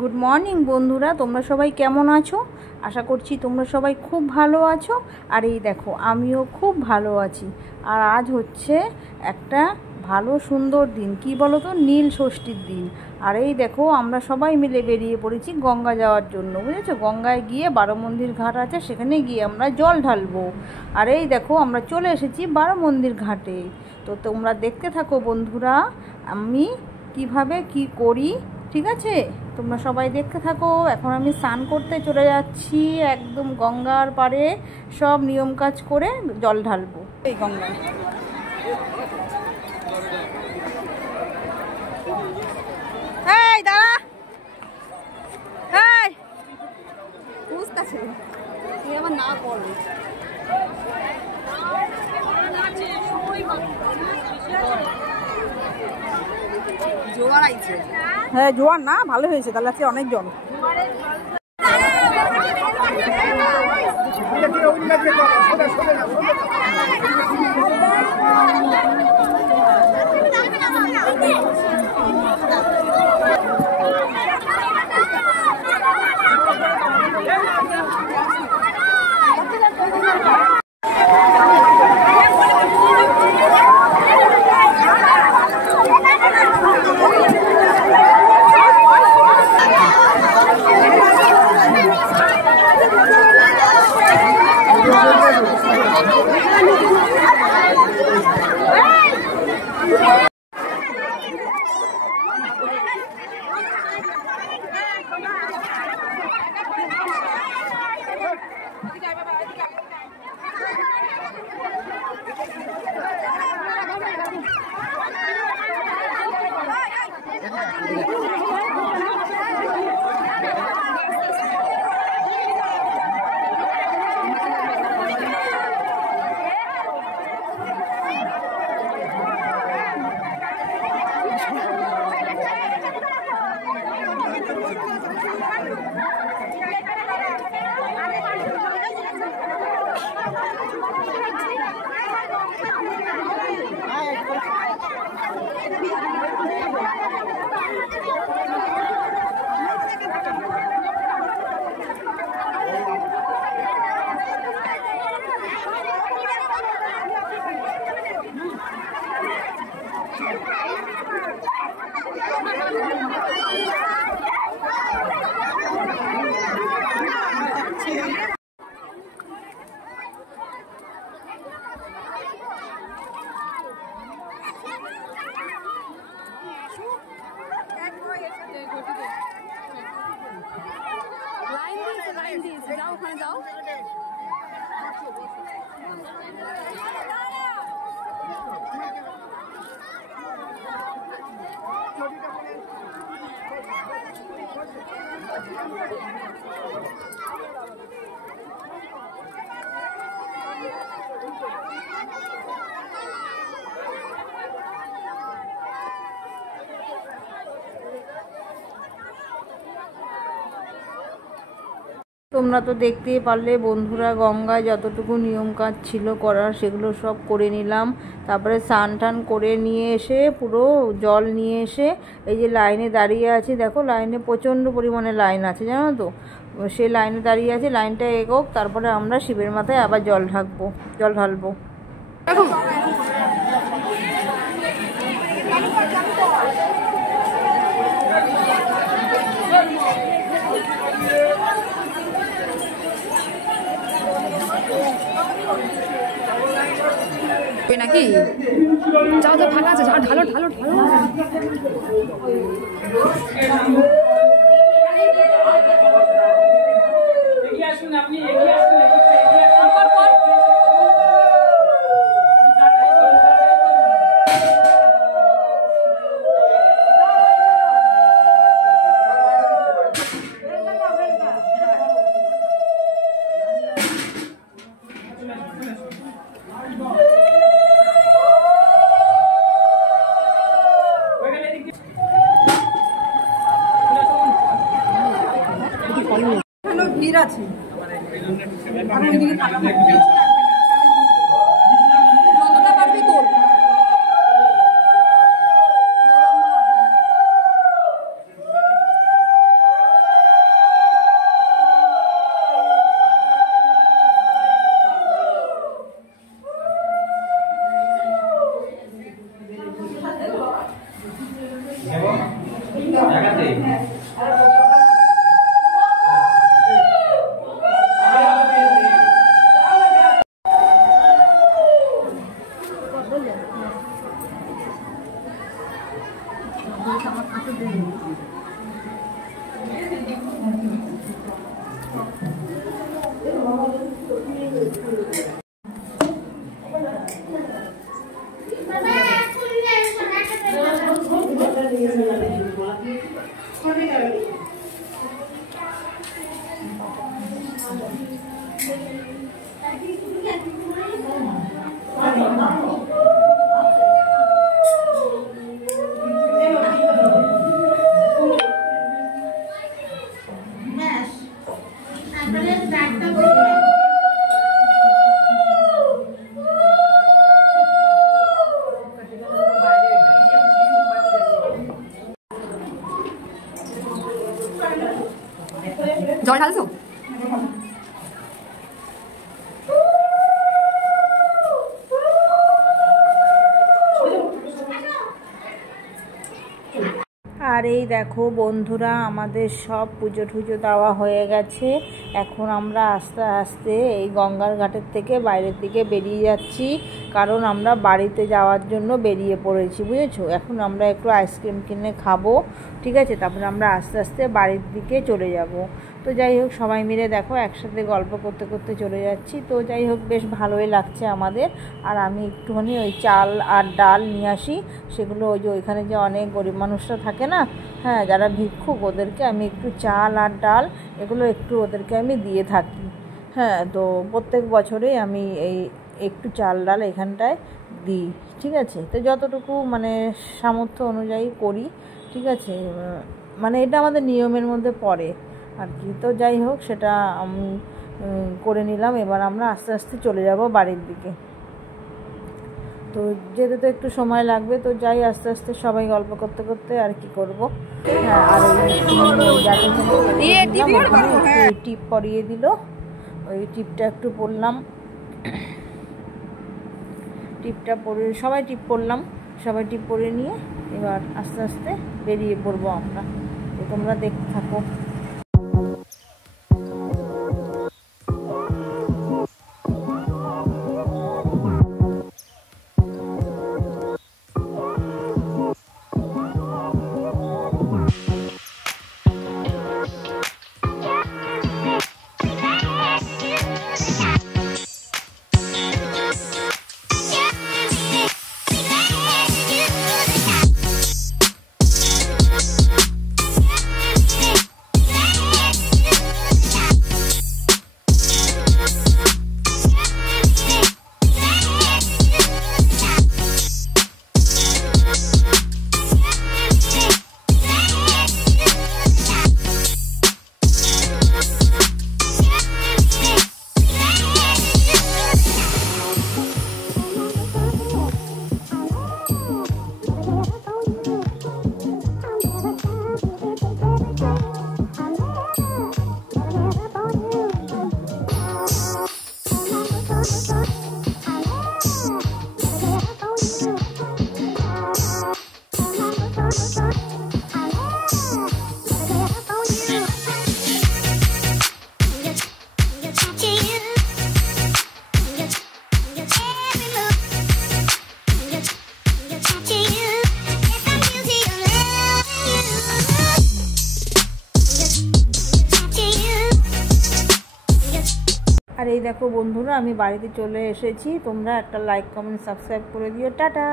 Good morning বন্ধুরা, তোমরা সবাই কেমন আছো? আশা করছি তোমরা সবাই খুব ভালো আছো। আর এই দেখো, আমিও খুব ভালো আছি। আর আজ হচ্ছে একটা ভালো সুন্দর দিন, কি বলো তো, নীল ষষ্ঠীর দিন। আর এই দেখো, আমরা সবাই মিলে বেরিয়ে পড়েছি গঙ্গা যাওয়ার জন্য, বুঝেছো? গঙ্গায় গিয়ে বারোমন্দির ঘাট আছে, সেখানে গিয়ে আমরা জল ঢালবো। আর এই দেখো, আমরা চলে এসেছি বারোমন্দির ঘাটে। তো তোমরা দেখতে থাকো বন্ধুরা, আমি কিভাবে কি করি। ঠিক আছে, তোমরা সবাই দেখতে থাকো। এখন আমি স্নান করতে চলে যাচ্ছি, একদম গঙ্গার পাড়ে সব নিয়ম কাজ করে জল ঢালবো এই গঙ্গায়। এই দাঁড়া, এই বুঝতেছে তুই আমার না করবি। জোয়ার আইছে, হ্যাঁ জোয়ার না, ভালো হয়েছে, তাহলে আজকে অনেক জল। যাও, ওখানে যাও। তোমরা তো দেখতেই পারলে বন্ধুরা, গঙ্গায় যতটুকু নিয়ম কাজ ছিল করার সেগুলো সব করে নিলাম। তারপরে স্নান টান করে নিয়ে এসে, পুরো জল নিয়ে এসে এই যে লাইনে দাঁড়িয়ে আছি, দেখো লাইনে প্রচণ্ড পরিমাণে লাইন আছে, জানো তো। সেই লাইনে দাঁড়িয়ে আছে, লাইনটা এগোক, তারপরে আমরা শিবের মাথায় আবার জল ঢালবো। নাকি যাও যাও, ফাঁকা আছে, ঢালো ঢালো ঢালো। ভিড় আছে, যতটা পারবি তোল। জল ঢালছো? আর এই দেখো বন্ধুরা, আমাদের সব পুজো টুজো দেওয়া হয়ে গেছে। এখন আমরা আস্তে আস্তে এই গঙ্গার ঘাটের থেকে বাইরের দিকে বেরিয়ে যাচ্ছি, কারণ আমরা বাড়িতে যাওয়ার জন্য বেরিয়ে পড়েছি, বুঝেছো। এখন আমরা একটু আইসক্রিম কিনে খাবো, ঠিক আছে, তারপরে আমরা আস্তে আস্তে বাড়ির দিকে চলে যাব। তো যাই হোক, সবাই মিলে দেখো একসাথে গল্প করতে করতে চলে যাচ্ছি। তো যাই হোক, বেশ ভালোই লাগছে আমাদের। আর আমি একটুখানি ওই চাল আর ডাল নিয়ে আসি, সেগুলো ওই যে ওইখানে যে অনেক গরিব মানুষরা থাকে না, হ্যাঁ, যারা ভিক্ষুক, ওদেরকে আমি একটু চাল আর ডাল এগুলো একটু ওদেরকে আমি দিয়ে থাকি। হ্যাঁ, তো প্রত্যেক বছরেই আমি এই একটু চাল ডাল এখানটায় দিই, ঠিক আছে। তো যতটুকু মানে সামর্থ্য অনুযায়ী করি, ঠিক আছে, মানে এটা আমাদের নিয়মের মধ্যে পড়ে আর কি। তো যাই হোক, সেটা আমি করে নিলাম। এবার আমরা আস্তে আস্তে চলে যাব বাড়ির দিকে। তো যেতে তো একটু সময় লাগবে, তো যাই আস্তে আস্তে সবাই গল্প করতে করতে আর কি করব। হ্যাঁ, আর ওই টিপ পরিয়ে দিল, ওই টিপটা একটু পরলাম, টিপটা পরে সবাই টিপ পরলাম, সবাই টিপ পরে নিয়ে এবার আস্তে আস্তে বেরিয়ে পড়বো আমরা। তো তোমরা দেখতে থাকো। আর এই দেখো বন্ধুরা, আমি বাড়িতে চলে এসেছি। তোমরা একটা লাইক, কমেন্ট, সাবস্ক্রাইব করে দিও। টাটা।